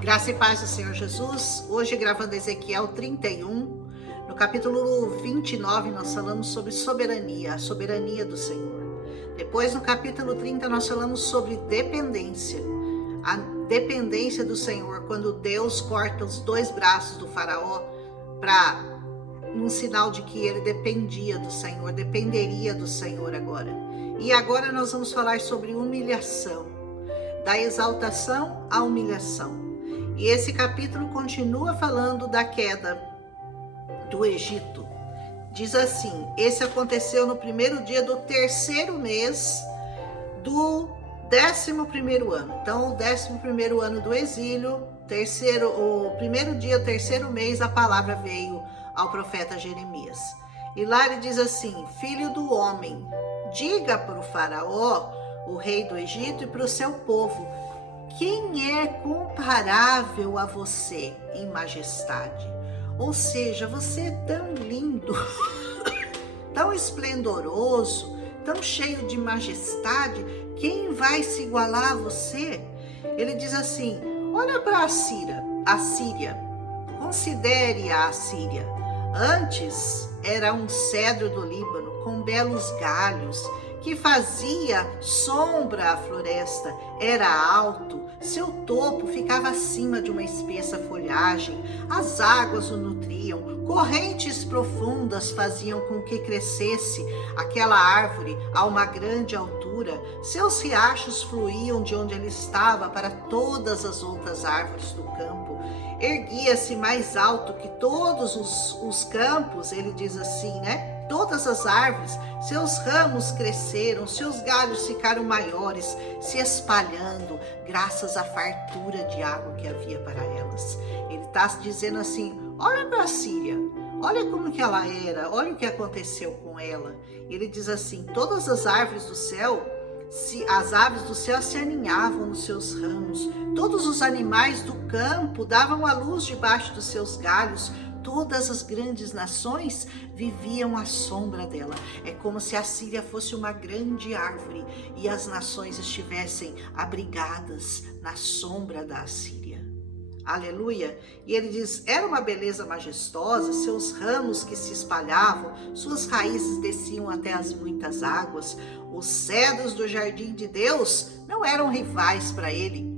Graça e paz do Senhor Jesus. Hoje gravando Ezequiel 31, no capítulo 29 nós falamos sobre soberania, a soberania do Senhor. Depois no capítulo 30 nós falamos sobre dependência, a dependência do Senhor, quando Deus corta os dois braços do faraó para um sinal de que ele dependia do Senhor, dependeria do Senhor agora. E agora nós vamos falar sobre humilhação, da exaltação à humilhação. E esse capítulo continua falando da queda do Egito. Diz assim: esse aconteceu no primeiro dia do terceiro mês do 11º ano. Então, o 11º ano do exílio, o primeiro dia, o terceiro mês, a palavra veio ao profeta Jeremias. E lá ele diz assim: filho do homem, diga para o faraó, o rei do Egito, e para o seu povo: quem é comparável a você em majestade? Ou seja, você é tão lindo, tão esplendoroso, tão cheio de majestade, quem vai se igualar a você? Ele diz assim: olha para a Síria, considere a Síria. Antes era um cedro do Líbano com belos galhos, que fazia sombra à floresta, era alto, seu topo ficava acima de uma espessa folhagem, as águas o nutriam, correntes profundas faziam com que crescesse aquela árvore a uma grande altura, seus riachos fluíam de onde ele estava para todas as outras árvores do campo, erguia-se mais alto que todos os campos, ele diz assim, né? Todas as árvores, seus ramos cresceram, seus galhos ficaram maiores, se espalhando, graças à fartura de água que havia para elas. Ele está dizendo assim: olha para a Síria, olha como que ela era, olha o que aconteceu com ela. Ele diz assim: todas as árvores do céu, as aves do céu se aninhavam nos seus ramos, todos os animais do campo davam à luz debaixo dos seus galhos, todas as grandes nações viviam à sombra dela. É como se a Síria fosse uma grande árvore e as nações estivessem abrigadas na sombra da Síria. Aleluia! E ele diz: era uma beleza majestosa, seus ramos que se espalhavam, suas raízes desciam até as muitas águas. Os cedros do jardim de Deus não eram rivais para ele.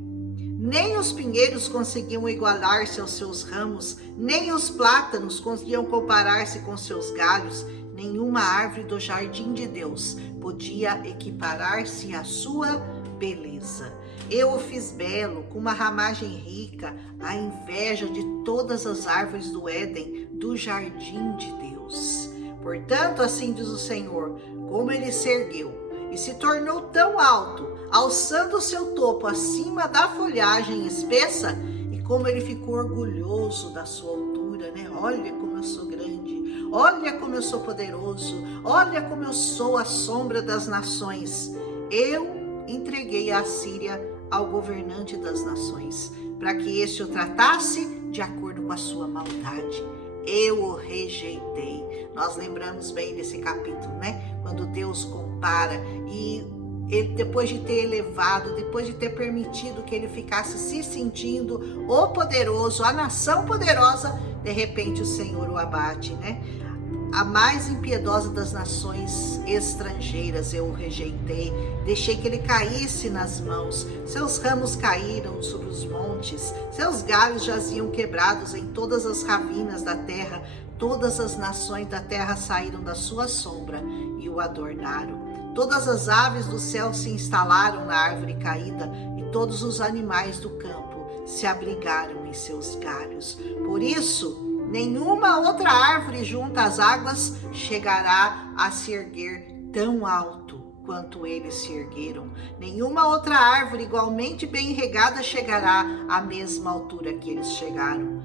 Nem os pinheiros conseguiam igualar-se aos seus ramos, nem os plátanos conseguiam comparar-se com seus galhos. Nenhuma árvore do jardim de Deus podia equiparar-se à sua beleza. Eu o fiz belo, com uma ramagem rica, à inveja de todas as árvores do Éden, do jardim de Deus. Portanto, assim diz o Senhor, como ele se ergueu e se tornou tão alto, alçando o seu topo acima da folhagem espessa, e como ele ficou orgulhoso da sua altura, né? Olha como eu sou grande, olha como eu sou poderoso, olha como eu sou a sombra das nações. Eu entreguei a Síria ao governante das nações, para que este o tratasse de acordo com a sua maldade. Eu o rejeitei. Nós lembramos bem desse capítulo, né? Quando Deus compara e ele, depois de ter elevado, depois de ter permitido que ele ficasse se sentindo o poderoso, a nação poderosa, de repente o Senhor o abate, né? A mais impiedosa das nações estrangeiras eu o rejeitei, deixei que ele caísse nas mãos, seus ramos caíram sobre os montes, seus galhos jaziam quebrados em todas as ravinas da terra, todas as nações da terra saíram da sua sombra e o adornaram. Todas as aves do céu se instalaram na árvore caída e todos os animais do campo se abrigaram em seus galhos. Por isso, nenhuma outra árvore junto às águas chegará a se erguer tão alto quanto eles se ergueram. Nenhuma outra árvore igualmente bem regada chegará à mesma altura que eles chegaram.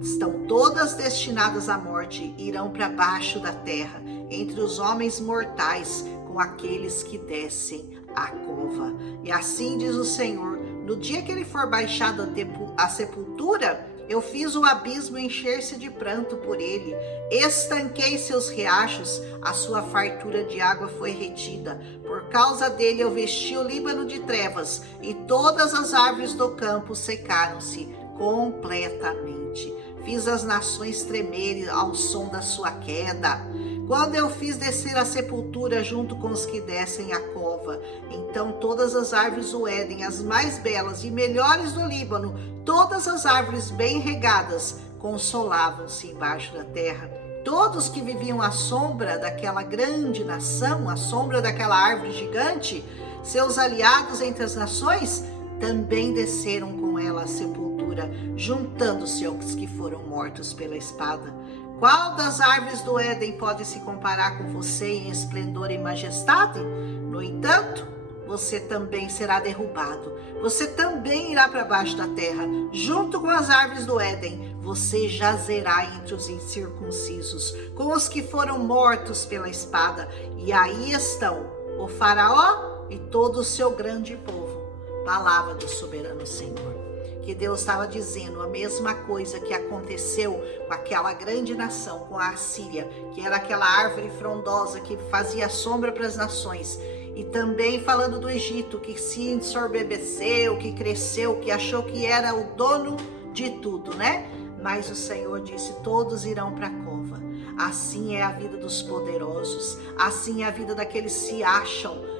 Estão todas destinadas à morte, irão para baixo da terra, entre os homens mortais, com aqueles que descem à cova. E assim diz o Senhor: no dia que ele for baixado à sepultura, Eu fiz o abismo encher-se de pranto por ele, estanquei seus riachos, a sua fartura de água foi retida. Por causa dele eu vesti o Líbano de trevas, e todas as árvores do campo secaram-se completamente. Fiz as nações tremerem ao som da sua queda. Quando eu fiz descer a sepultura junto com os que descem a cova, então todas as árvores do Éden, as mais belas e melhores do Líbano, todas as árvores bem regadas, consolavam-se embaixo da terra. Todos que viviam à sombra daquela grande nação, à sombra daquela árvore gigante, seus aliados entre as nações, também desceram com ela à sepultura, juntando-se aos que foram mortos pela espada. Qual das árvores do Éden pode se comparar com você em esplendor e majestade? No entanto, você também será derrubado. Você também irá para baixo da terra. Junto com as árvores do Éden, você jazerá entre os incircuncisos, com os que foram mortos pela espada. E aí estão o faraó e todo o seu grande povo. Palavra do soberano Senhor. Que Deus estava dizendo a mesma coisa que aconteceu com aquela grande nação, com a Assíria, que era aquela árvore frondosa que fazia sombra para as nações. E também falando do Egito, que se ensoberbeceu, que cresceu, que achou que era o dono de tudo, né? Mas o Senhor disse, todos irão para a cova. Assim é a vida dos poderosos, assim é a vida daqueles que se acham,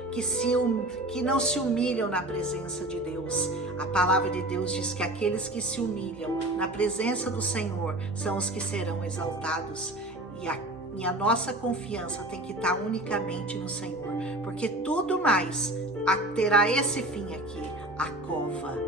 que não se humilham na presença de Deus. A palavra de Deus diz que aqueles que se humilham na presença do Senhor são os que serão exaltados. E a nossa confiança tem que estar unicamente no Senhor, porque tudo mais terá esse fim aqui, a cova.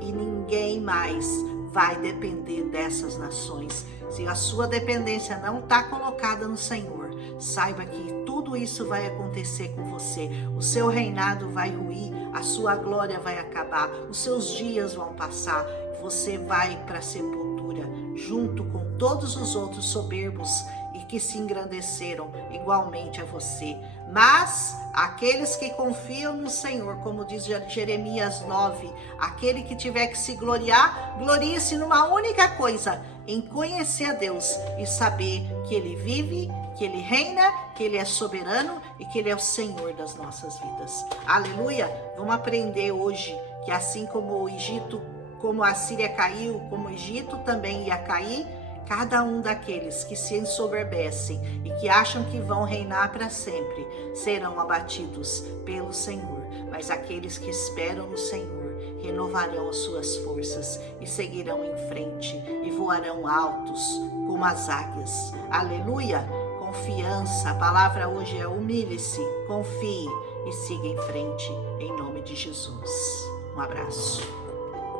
E ninguém mais vai depender dessas nações. Se a sua dependência não está colocada no Senhor, saiba que tudo isso vai acontecer com você. O seu reinado vai ruir, a sua glória vai acabar, os seus dias vão passar, você vai para a sepultura, junto com todos os outros soberbos e que se engrandeceram igualmente a você. Mas aqueles que confiam no Senhor, como diz Jeremias 9, aquele que tiver que se gloriar, glorie-se numa única coisa, em conhecer a Deus e saber que Ele vive, que Ele reina, que Ele é soberano e que Ele é o Senhor das nossas vidas. Aleluia! Vamos aprender hoje que assim como o Egito, como a Síria caiu, como o Egito também ia cair, cada um daqueles que se ensoberbecem e que acham que vão reinar para sempre serão abatidos pelo Senhor. Mas aqueles que esperam no Senhor renovarão as suas forças e seguirão em frente e voarão altos como as águias. Aleluia! Confiança, a palavra hoje é humilhe-se, confie e siga em frente em nome de Jesus. Um abraço.